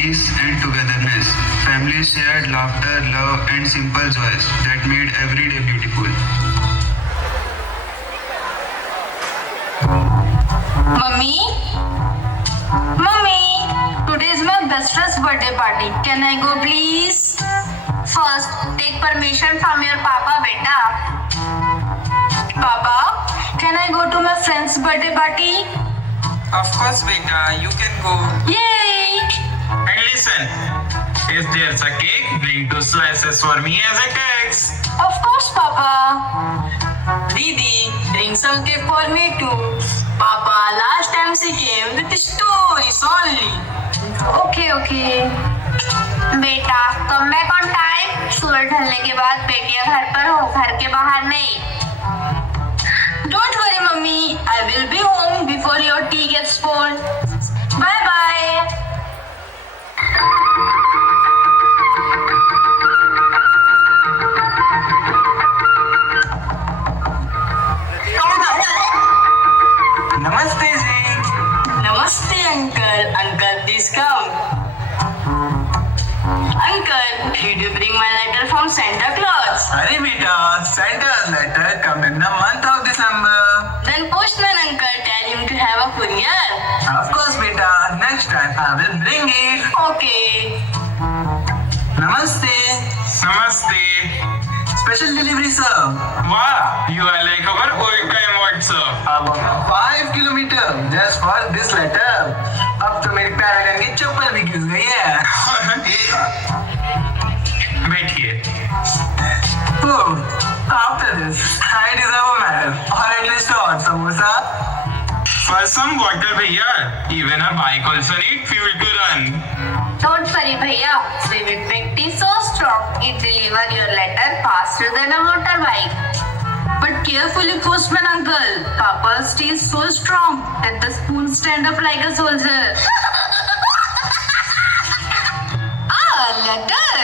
peace and togetherness. Families shared laughter, love, and simple joys that made every day beautiful. Mummy? Mummy, today is my best friend's birthday party. Can I go please? First, take permission from your papa, beta. Papa, can I go to my friend's birthday party? Of course, beta, you can go. Yay! And listen, if there's a cake, bring 2 slices for me as a tax. Of course, Papa. Didi, bring some cake for me too. Papa, last time she came with stories only. Okay. बेटा, come back on time. सूरज ढलने के बाद बेटियां घर पर हो, घर के बाहर नहीं. Don't worry, mummy. I will be home before your tea gets spoiled. Bye bye. Namaste ji. Namaste, uncle. Uncle, please come. Uncle, did you bring my letter from Santa Claus? Arey beta, Santa's letter come in the month of December. Then postman uncle, tell him to have a courier. Of course, beta. Next time I will bring it. Okay. Namaste. Namaste. Special delivery, sir. Wow, you are like our old time WhatsApp. About 5 kilometer just for this letter. अब तो मेरी paragon की चप्पल भी घिस गई है. बैठिए. Oh, after this, I deserve a medal or at least a hot samosa. For some water, भैया. Even a bike also need fuel to run. Don't worry, bhaiya. We will make tea so strong it deliver your letter faster than a motorbike. But carefully, postman uncle. Papa's tea is so strong that the spoon stand up like a soldier. Letter.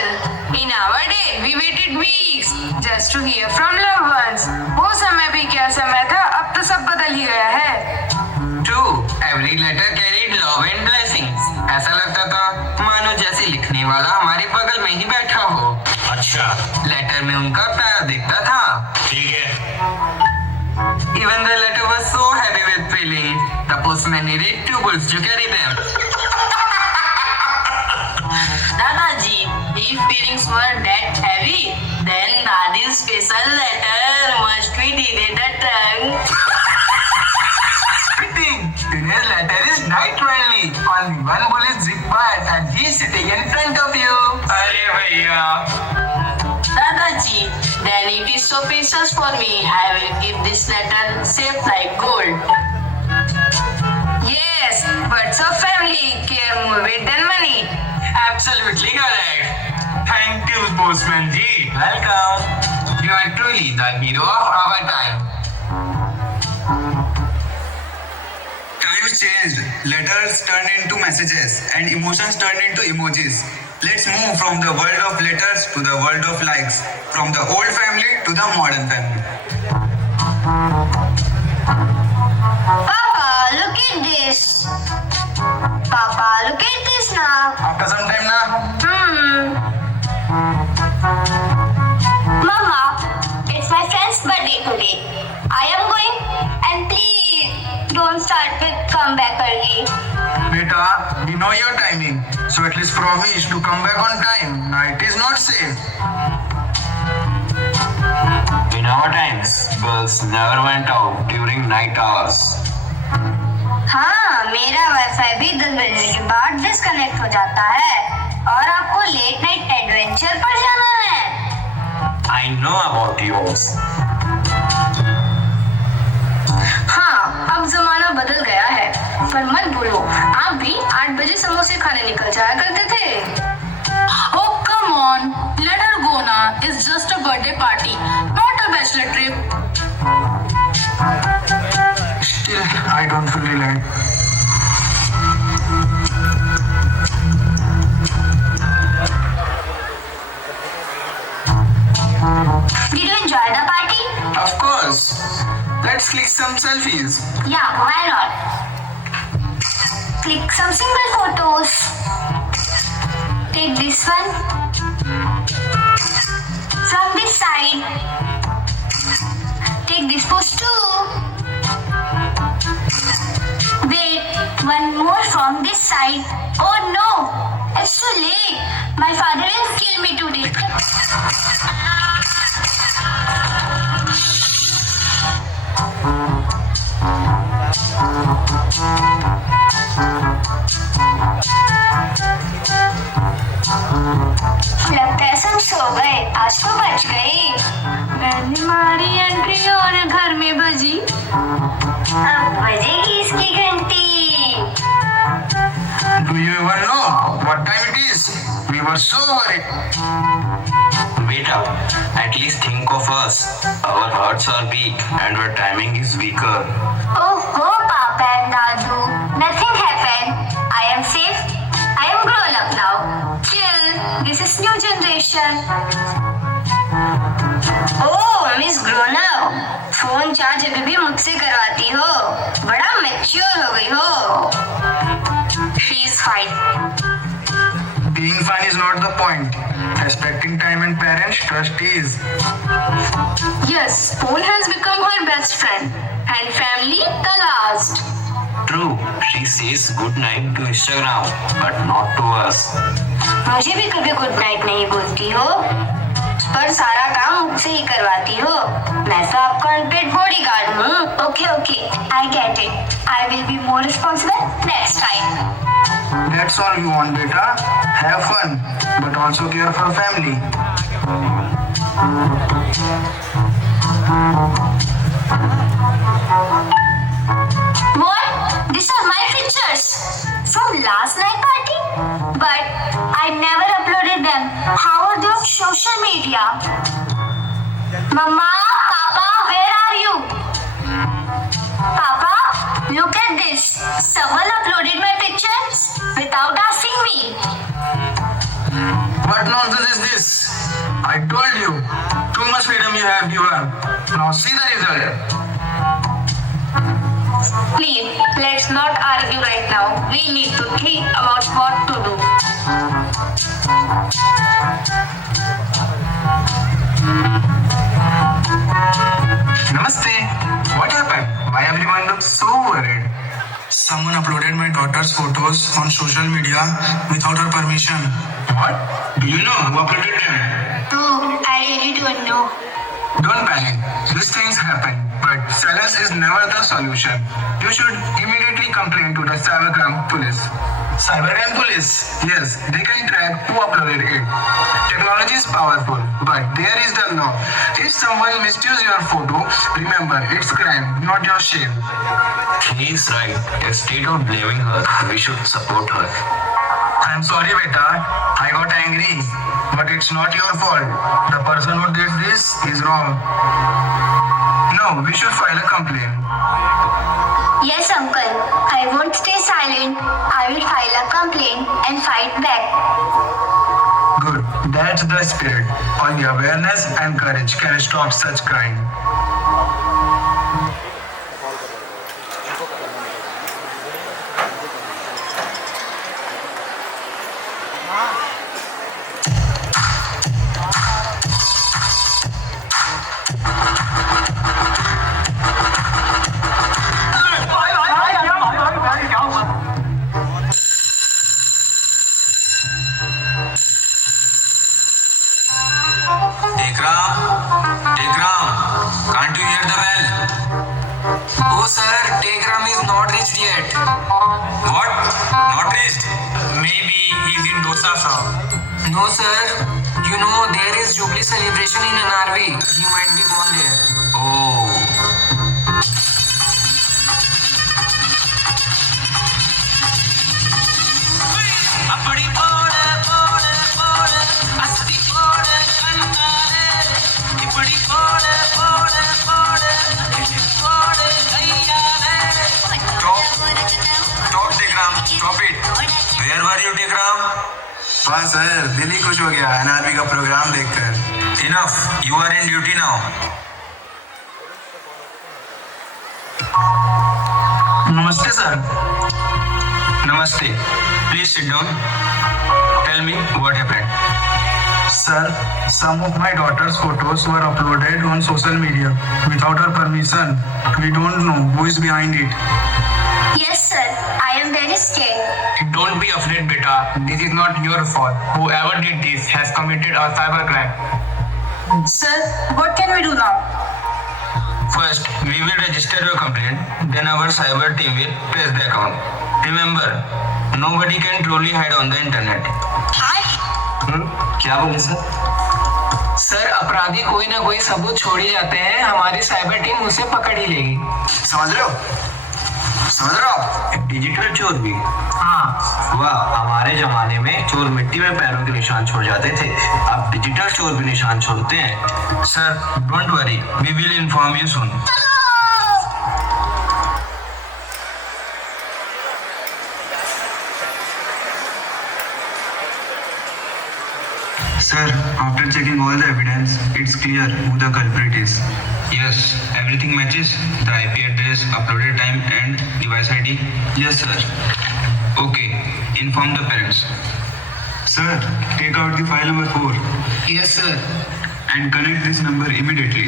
In our day, we waited weeks just to hear from loved ones. वो समय भी क्या समय था, अब तो सब बदल ही गया है. True, every letter carried love and blessings. ऐसा लगता था मानो जैसे लिखने वाला हमारे बगल में ही बैठा हो. अच्छा, लेटर में उनका प्यार दिखता था. ठीक है. Even the letter was so heavy with feelings, the postman needed 2 bulls to carry them. Dadaji, if feelings were that heavy, then Dadi's special letter must be delayed the trunk. Fitting. Today's letter is night friendly. Only 1 bull is required and he is sitting in front of you. अरे भैया. Dadaji, then it is so precious for me. I will keep this letter safe like gold. Yes, birds of family care more weight than money. Absolutely correct. Thank you, postman ji. Welcome. You are truly the hero of our time. Times changed. Letters turned into messages and emotions turned into emojis. Let's move from the world of letters to the world of likes. From the old family to the modern family. Papa, look at this. Papa, look at this now. After some time now. Mama, it's my friend's birthday today. I am going, and please don't start with come back early. Beta, we know your timing. So at least promise to come back on time. Night is not safe. In our times, girls never went out during night hours. हाँ, मेरा wifi भी 10 बजने के बाद disconnect हो जाता है और आपको लेट नाइट एडवेंचर पर जाना है. I know about yours. हाँ, अब जमाना बदल गया है, पर मत भूलो आप भी 8 बजे समोसे खाने निकल जाया करते थे. Oh come on, let her go na. It's just a birthday party, not a bachelor trip. Still, I don't fully like. Did you enjoy the party? Of course. Let's click some selfies. Yeah, why not? Click some single photos. side. Oh no, it's too late. My father will kill me today. लगता है सब सो गए, आज तो बच गई। मैंने मारी एंट्री और घर में बजी। अब बजेगी इसकी घंटी। Do you even know what time it is? We were so worried. Beta, at least think of us. Our hearts are weak and our timing is weaker. Oh, Papa and Dadu, nothing happened. I am safe. I am grown up now. Chill. This is new generation. Oh, Miss Grown up. Phone charge अभी भी मुझसे करवाती हो। बड़ा mature हो गई हो। She is fine. Being fine is not the point. Respecting time and parents' trust is. Yes, phone has become her best friend and family the last. True, she says good night to Instagram, but not to us. मुझे भी कभी good night नहीं बोलती हो, पर सारा काम मुझसे ही करवाती हो। मैं तो आपका अनपेड बॉडीगार्ड हूँ। Okay, I get it. I will be more responsible next time. That's all you want, beta. Have fun, but also care for family. What? These are my pictures from last night party, but I never uploaded them. How are they on social media? Mama, Papa, where are you? Papa, look at this. Someone uploaded my pictures without asking me. What nonsense is this? I told you, too much freedom you have given. Now see the result. Please, let's not argue right now. We need to think about what to do. Namaste. What happened? Why everyone looks so worried? Someone uploaded my daughter's photos on social media without her permission. What? Do you know who uploaded them? No, I really don't know. Don't panic. These things happen, but silence is never the solution. You should immediately complain to the cybercrime police. Cybercrime police? Yes, they can track who uploaded it. Technology is powerful, but there is the law. If someone misuses your photo, remember it's crime, not your shame. He is right. Instead of blaming her, we should support her. I'm sorry, beta. I got angry, but it's not your fault. The person who did this is wrong. No, we should file a complaint. Yes, uncle. I won't stay silent. I will file a complaint and fight back. Good. That's the spirit. Only awareness and courage can stop such crime. Tekram, can't you hear the bell? Oh sir, Tekram is not reached yet. What? Not reached? Maybe he's in Dosa shop. No sir, you know there is Jubilee celebration in NRV. He might be gone there. Oh. Stop Tekram, stop it. Where were you Tekram? वाह sir, दिल ही खुश हो गया NRB का programme देखकर। Enough, you are in duty now. नमस्ते sir. Namaste. Please sit down. Tell me what happened. Sir, some of my daughter's photos were uploaded on social media without her permission. We don't know who is behind it. Yes, sir. I am am very scared. Don't be afraid, beta. This is not your fault. Whoever did this has committed a cybercrime. Sir, what can we do now? First, we will register your complaint. Then our cyber team will trace the account. Remember, nobody can truly hide on the internet. क्या बोले sir? Sir, अपराधी कोई ना कोई सबूत छोड़ ही जाते हैं. हमारी साइबर टीम उसे पकड़ ही लेगी. समझ रहे हो आप? डिजिटल चोर भी? हाँ. वाह, हमारे जमाने में चोर मिट्टी में पैरों के निशान छोड़ जाते थे. अब डिजिटल चोर भी निशान छोड़ते हैं. Sir, don't worry. We will inform you soon. Sir, after checking all the evidence, it's clear who the culprit is. Yes, everything matches. The IP address, uploaded time and device ID. Yes, sir. Okay, inform the parents. Sir, take out the file number 4 Yes, sir. and connect this number immediately.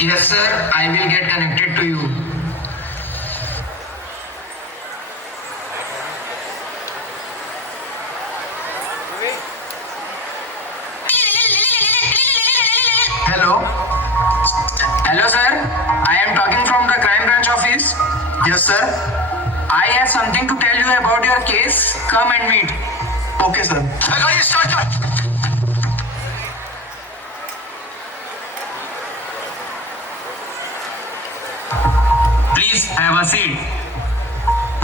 Yes, sir. I will get connected to you. Hello. Hello, sir. I am talking from the crime branch office. Yes, sir. I have something to tell you about your case. Come and meet. Okay, sir. Please have a seat.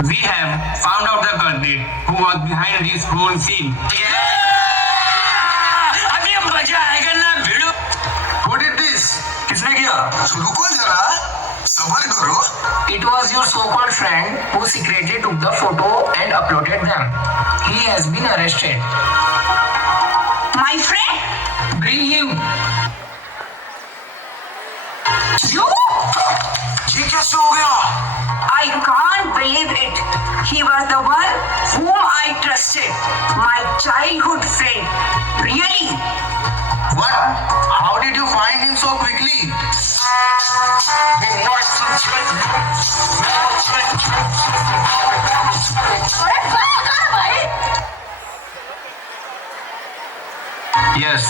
We have found out the culprit who was behind this whole scene. अभी मजा आएगा ना भिड़ो. Who did this? किसने किया? रुको जरा, सबर करो. It was your so-called friend who secretly took the photo and uploaded them. He has been arrested. My friend? Bring him. You? ये कैसे हो गया? I can't believe it. He was the one whom I trusted. My childhood friend. Really? What? How did you find him so quickly? Yes,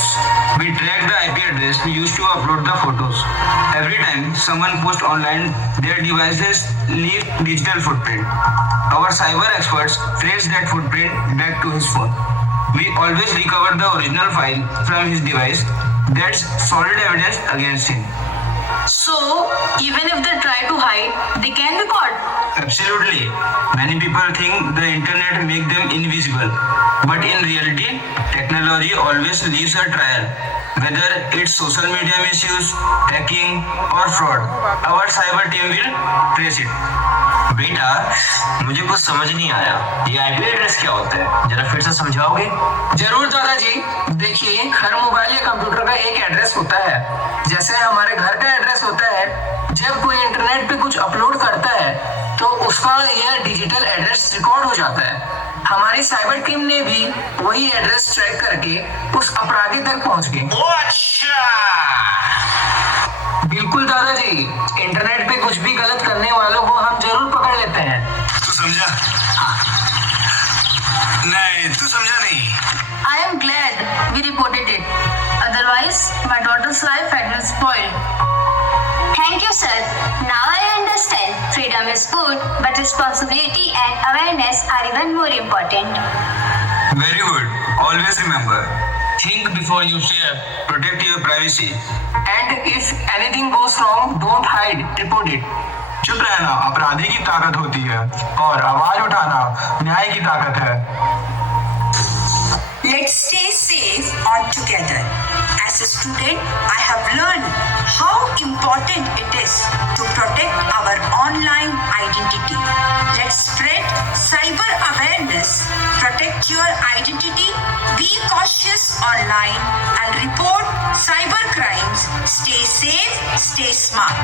we tracked the IP address we used to upload the photos. Every time someone posts online, their devices leave digital footprint. Our cyber experts trace that footprint back to his phone. We always recover the original file from his device. That's solid evidence against him. So, even if they try to hide, they can be caught. Absolutely. Many people think the internet make them invisible. But in reality, technology always leaves a trail. Whether it's social media misuse, hacking or fraud, our cyber team will trace it. बेटा, मुझे कुछ समझ नहीं आया. ये IP address क्या होता है? जरा फिर से समझाओगे? जरूर दादाजी. देखिए, हर मोबाइल या कंप्यूटर का एक एड्रेस होता है. जैसे हमारे घर का एड्रेस होता है. जब कोई इंटरनेट पे कुछ अपलोड करता है तो उसका यह डिजिटल एड्रेस रिकॉर्ड हो जाता है. हमारी साइबर टीम ने भी वही एड्रेस ट्रैक करके उस अपराधी तक पहुंच गई. बिल्कुल दादाजी. इंटरनेट पे कुछ भी गलत करने वालों को हम जरूर पकड़ लेते हैं. तू समझा? नहीं, तू समझा नहीं. I am glad we reported it. Otherwise, my daughter's life had been spoiled. Thank you, sir. Now I understand. Freedom is good, but responsibility and awareness are even more important. Very good. Always remember. Think before you share. Protect your privacy. And if anything goes wrong, don't hide. Report it. चुप रहना अपराधी की ताकत होती है और आवाज उठाना न्याय की ताकत है. Let's stay safe all together. As a student, I have learned how important it is to protect our online identity. Let's spread cyber awareness, protect your identity, be cautious online, and report cyber crimes. Stay safe, stay smart.